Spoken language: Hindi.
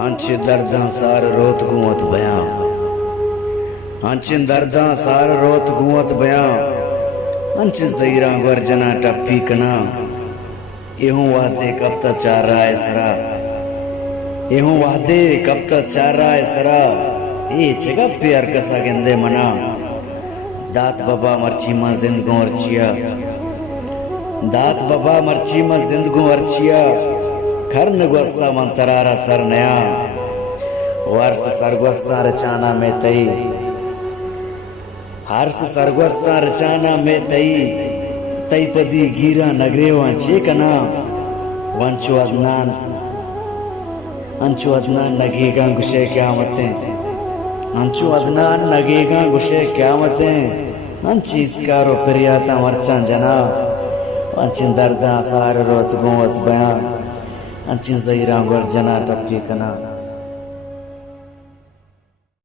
हंच दर्दां सार रोत गुवत बयां हंच दर्दां सार रोत गुवत बयां हंच ज़हीरा गर्जना टप्पी कना एहूं वादे कब तक चार रहा है सरा एहूं वादे कब तक चार रहा है सरा ये जगह प्यार कसा गेंदे मना दात बाबा मर्ची मां जिंदगों अर्चिया दात बाबा मर्ची मां जिंदगों अर्चिया खर नगोस्ता मंतरारा सर नया वर्ष सरगोस्ता रचाना में तई हर्ष सरगोस्ता रचाना में तई तई पदी गीरा नगरे वांचे कना वंचो अदनान नगेगा गुशे क्यामतें अंचो अदनान नगेगा गुशे क्यामतें अंची इसकारो फिरियाता मरचा जना अंची दर्दा सार रोत गुवत बयां अंची ज़हीरा गर्जना टप्पी कना।